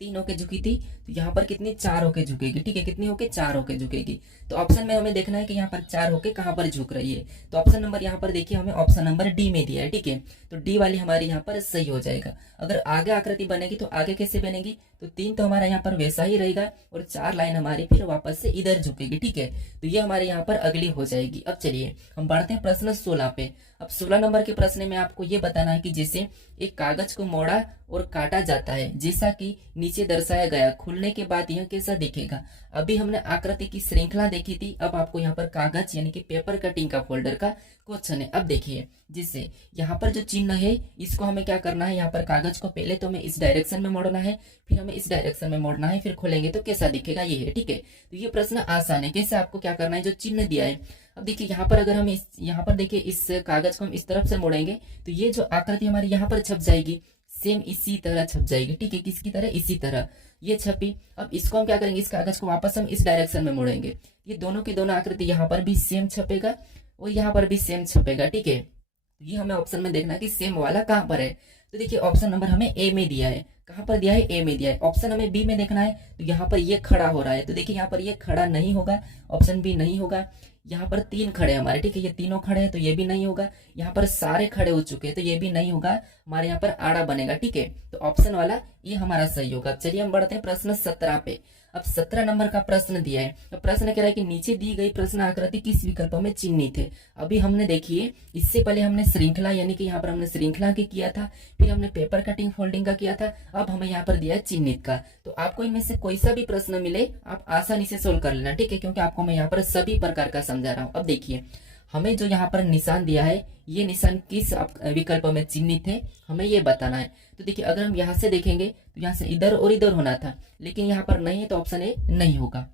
3 होके झुकी थी, तो यहाँ पर कितनी, 4 होके झुकेगी, ठीक है। कितनी होके, 4 होके झुकेगी। तो ऑप्शन में हमें देखना है कि यहाँ पर 4 होके कहाँ पर झुक रही है। तो ऑप्शन नंबर यहाँ पर देखिए हमें ऑप्शन नंबर डी में दिया है, ठीक है। तो डी वाली हमारी यहाँ पर सही हो जाएगा। अगर आगे आकृति बनेगी तो आगे कैसे बनेगी, तो 3 तो हमारा यहाँ पर वैसा ही रहेगा और 4 लाइन हमारी फिर वापस से इधर झुकेगी, ठीक है। तो ये हमारे यहाँ पर अगली हो जाएगी। अब चलिए हम बढ़ते हैं प्रश्न 16 पे। अब 16 नंबर के प्रश्न में आपको ये बताना है कि जैसे एक कागज को मोड़ा और काटा जाता है जैसा कि नीचे दर्शाया गया, खुलने के बाद यह कैसा दिखेगा। अभी हमने आकृति की श्रृंखला देखी थी, अब आपको यहाँ पर कागज यानी कि पेपर कटिंग का फोल्डर का क्वेश्चन है। अब देखिए जिससे यहाँ पर जो चिन्ह है इसको हमें क्या करना है, यहाँ पर कागज को पहले तो हमें इस डायरेक्शन में मोड़ना है, फिर हमें इस डायरेक्शन में मोड़ना है, फिर खोलेंगे तो कैसा दिखेगा, ये है, ठीक है। तो ये प्रश्न आसान है। कैसे, आपको क्या करना है, जो चिन्ह दिया है। अब देखिए यहाँ पर अगर हम यहाँ पर देखिए इस कागज को हम इस तरफ से मोड़ेंगे तो ये जो आकृति हमारी यहाँ पर छप जाएगी, सेम इसी तरह छप जाएगी, ठीक है। किसकी तरह, इसी तरह ये छपी। अब इसको हम क्या करेंगे, इस कागज को वापस हम इस डायरेक्शन में मोड़ेंगे, ये दोनों की दोनों आकृति यहाँ पर भी सेम छपेगा और यहाँ पर भी सेम छपेगा, ठीक है। ये हमें ऑप्शन में देखना है कि सेम वाला कहाँ पर है। तो देखिए ऑप्शन नंबर हमें ए में दिया है। कहाँ पर दिया है, ए में दिया है। ऑप्शन हमें बी में देखना है, तो यहाँ पर ये खड़ा हो रहा है, तो देखिए यहाँ पर ये खड़ा नहीं होगा, ऑप्शन बी नहीं होगा। यहाँ पर 3 खड़े हमारे, ठीक है, ये तीनों खड़े हैं तो ये भी नहीं होगा। यहाँ पर सारे खड़े हो चुके हैं तो ये भी नहीं होगा, हमारे यहाँ पर आड़ा बनेगा, ठीक है। तो ऑप्शन वाला ये हमारा सही होगा। चलिए हम बढ़ते हैं प्रश्न 17 पे। अब 17 नंबर का प्रश्न दिया है। तो प्रश्न कह रहा है कि नीचे दी गई प्रश्न आकृति किस विकल्प में चिन्हित है। अभी हमने देखिए इससे पहले हमने श्रृंखला यानी कि यहाँ पर हमने श्रृंखला की किया था, फिर हमने पेपर कटिंग फोल्डिंग का किया था, अब हमें यहाँ पर दिया है चिन्हित का। तो आपको इनमें से कोई सा भी प्रश्न मिले आप आसानी से सोल्व कर लेना, ठीक है, क्योंकि आपको मैं यहाँ पर सभी प्रकार का समझा रहा हूँ। अब देखिए हमें जो यहाँ पर निशान दिया है ये निशान किस विकल्प में चिन्हित है, हमें ये बताना है। तो देखिए अगर हम यहाँ से देखेंगे तो यहाँ से इधर और इधर होना था, लेकिन यहाँ पर नहीं है तो ऑप्शन ए नहीं होगा।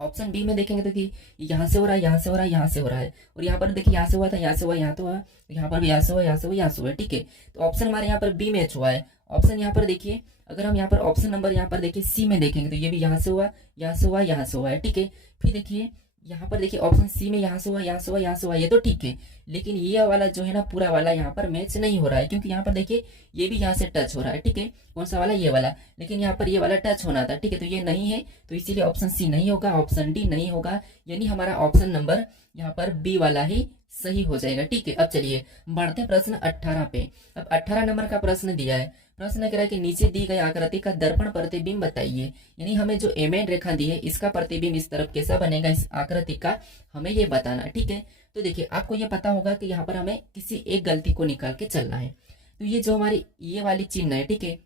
ऑप्शन बी में देखेंगे तो कि यहाँ से हो रहा है, यहाँ से हो रहा है, यहाँ से हो रहा है, और यहाँ पर देखिए यहाँ से हुआ था, यहाँ से हुआ, यहाँ तो हुआ, यहाँ पर भी यहाँ से हुआ, यहाँ से हुआ, यहाँ से हुआ, ठीक है। तो ऑप्शन हमारे यहाँ पर बी मैच हुआ है। ऑप्शन यहाँ पर देखिए अगर हम यहाँ पर ऑप्शन नंबर यहाँ पर देखिए सी में देखेंगे तो ये भी यहाँ से हुआ, यहाँ से हुआ, यहाँ से हुआ है, ठीक है। फिर देखिए यहाँ पर देखिए ऑप्शन सी में यहाँ से हुआ, यहाँ से हुआ, यहाँ से हुआ, ये तो ठीक है, लेकिन ये वाला जो है ना पूरा वाला यहाँ पर मैच नहीं हो रहा है, क्योंकि यहाँ पर देखिए ये भी यहाँ से टच हो रहा है, ठीक है। कौन सा वाला, ये वाला, लेकिन यहाँ पर ये वाला टच होना था, ठीक है। तो ये नहीं है, तो इसीलिए ऑप्शन सी नहीं होगा, ऑप्शन डी नहीं होगा, यानी हमारा ऑप्शन नंबर यहाँ पर बी वाला ही सही हो जाएगा, ठीक है। अब चलिए बढ़ते हैं प्रश्न 18 पे। अब 18 नंबर का प्रश्न दिया है। प्रश्न कह रहा है कि नीचे दी गई आकृति का दर्पण प्रतिबिंब बताइए, यानी हमें जो एमेन रेखा दी है इसका प्रतिबिंब इस तरफ कैसा बनेगा इस आकृति का, हमें ये बताना, ठीक है। तो देखिए आपको ये पता होगा कि यहाँ पर हमें किसी एक गलती को निकाल के चलना है। तो ये जो हमारी ये वाली चिन्ह है, ठीक है,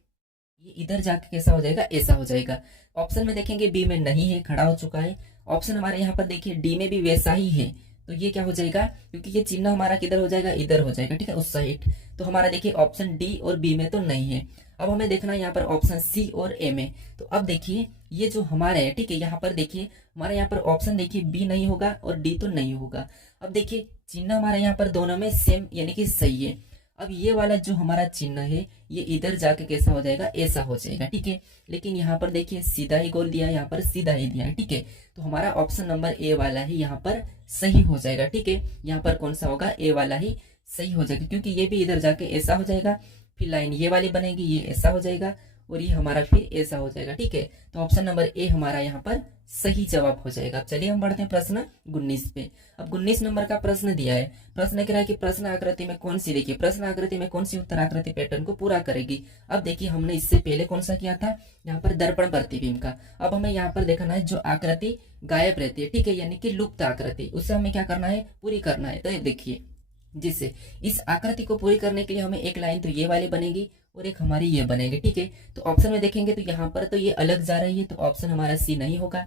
ये इधर जाके कैसा हो जाएगा, ऐसा हो जाएगा। ऑप्शन में देखेंगे बी में नहीं है, खड़ा हो चुका है। ऑप्शन हमारे यहाँ पर देखिए डी में भी वैसा ही है, तो ये क्या हो जाएगा, क्योंकि ये चिन्ह हमारा किधर हो जाएगा, इधर हो जाएगा, ठीक है, उस साइड। तो हमारा देखिए ऑप्शन डी और बी में तो नहीं है। अब हमें देखना है यहाँ पर ऑप्शन सी और ए में। तो अब देखिए ये जो हमारा है, ठीक है, यहाँ पर देखिए हमारे यहाँ पर ऑप्शन देखिए बी नहीं होगा और डी तो नहीं होगा। अब देखिए चिन्ह हमारे यहाँ पर दोनों में सेम यानी कि सही है। अब ये वाला जो हमारा चिन्ह है ये इधर जाके कैसा हो जाएगा, ऐसा हो जाएगा, ठीक है। लेकिन यहाँ पर देखिए सीधा ही गोल दिया है, यहाँ पर सीधा ही दिया है, ठीक है। तो हमारा ऑप्शन नंबर ए वाला ही यहाँ पर सही हो जाएगा, ठीक है। यहाँ पर कौन सा होगा, ए वाला ही सही हो जाएगा, क्योंकि ये भी इधर जाके ऐसा हो जाएगा, फिर लाइन ये वाली बनेगी, ये ऐसा हो जाएगा और ये हमारा फिर ऐसा हो जाएगा, ठीक है। तो ऑप्शन नंबर ए हमारा यहाँ पर सही जवाब हो जाएगा। अब चलिए हम बढ़ते हैं प्रश्न 19 पे। अब 19 नंबर का प्रश्न दिया है। प्रश्न कह रहा है कि प्रश्न आकृति में कौन सी, देखिए प्रश्न आकृति में कौन सी उत्तर आकृति पैटर्न को पूरा करेगी। अब देखिए हमने इससे पहले कौन सा किया था, यहाँ पर दर्पण प्रतिबिंब का। अब हमें यहाँ पर देखना है जो आकृति गायब रहती है, ठीक है, यानी कि लुप्त आकृति, उससे हमें क्या करना है, पूरी करना है। तो देखिए जिससे इस आकृति को पूरी करने के लिए हमें एक लाइन तो ये वाली बनेगी और एक हमारी ये बनेगी, ठीक है। तो ऑप्शन में देखेंगे तो यहाँ पर तो ये अलग जा रही है, तो ऑप्शन हमारा सी नहीं होगा।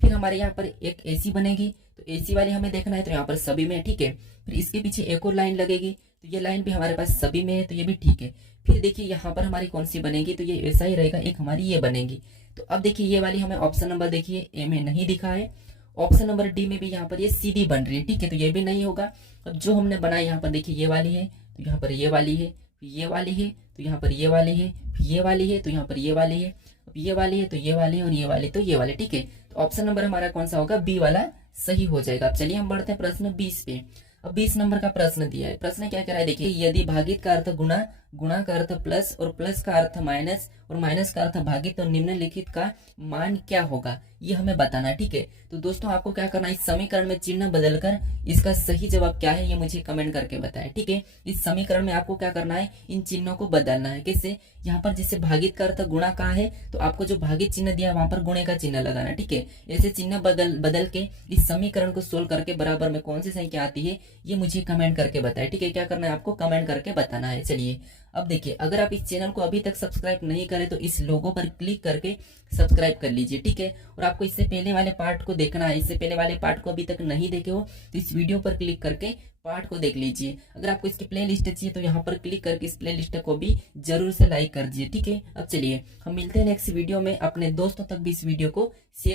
फिर हमारे यहाँ पर एक एसी बनेगी, तो एसी वाली हमें देखना है, तो यहाँ पर सभी में है, ठीक है। फिर इसके पीछे एक और लाइन लगेगी, तो ये लाइन भी हमारे पास सभी में है, तो ये भी ठीक है। फिर देखिए यहाँ पर हमारी कौन सी बनेगी, तो ये ऐसा ही रहेगा, एक हमारी ये बनेगी। तो अब देखिए ये वाली हमें ऑप्शन नंबर देखिए ए में नहीं दिखा है, ऑप्शन नंबर डी में भी यहाँ पर ये सीधी बन रही है, ठीक है, तो ये भी नहीं होगा। अब जो हमने बनाया यहाँ पर देखिए ये वाली है, तो यहाँ पर ये वाली है, ये वाली है, तो यहाँ पर ये वाली है, ये वाली है, तो यहाँ पर ये वाली है, अब ये वाली है, तो ये वाली है, और ये वाली तो ये वाली, ठीक है। तो ऑप्शन नंबर हमारा कौन सा होगा, बी वाला सही हो जाएगा। अब चलिए हम बढ़ते हैं प्रश्न 20 पे। अब 20 नंबर का प्रश्न दिया है। प्रश्न क्या कह रहा है, देखिए यदि भागित का अर्थ गुणा, गुणा का अर्थ प्लस और प्लस का अर्थ माइनस और माइनस का अर्थ भागित, तो निम्नलिखित का मान क्या होगा, ये हमें बताना है, ठीक है। तो दोस्तों आपको क्या करना है, इस समीकरण में चिन्ह बदलकर इसका सही जवाब क्या है ये मुझे कमेंट करके बताएं, ठीक है। इस समीकरण में आपको क्या करना है, इन चिन्हों को बदलना है। कैसे, यहाँ पर जैसे भागित का अर्थ गुणा का है, तो आपको जो भागित चिन्ह दिया वहां पर गुणे का चिन्ह लगाना है, ठीक है। ऐसे चिन्ह बदल के इस समीकरण को सोल्व करके बराबर में कौन सी संख्या आती है ये मुझे कमेंट करके बताए, ठीक है। क्या करना है, आपको कमेंट करके बताना है। चलिए अब देखिए, अगर आप इस चैनल को अभी तक सब्सक्राइब नहीं करें तो इस लोगो पर क्लिक करके सब्सक्राइब कर लीजिए, ठीक है। और आपको इससे पहले वाले पार्ट को देखना है, इससे पहले वाले पार्ट को अभी तक नहीं देखे हो तो इस वीडियो पर क्लिक करके पार्ट को देख लीजिए। अगर आपको इसकी प्ले लिस्ट चाहिए तो यहाँ पर क्लिक करके इस प्ले लिस्ट को भी जरूर से लाइक कर दीजिए, ठीक है। अब चलिए हम मिलते हैं नेक्स्ट वीडियो में। अपने दोस्तों तक भी इस वीडियो को शेयर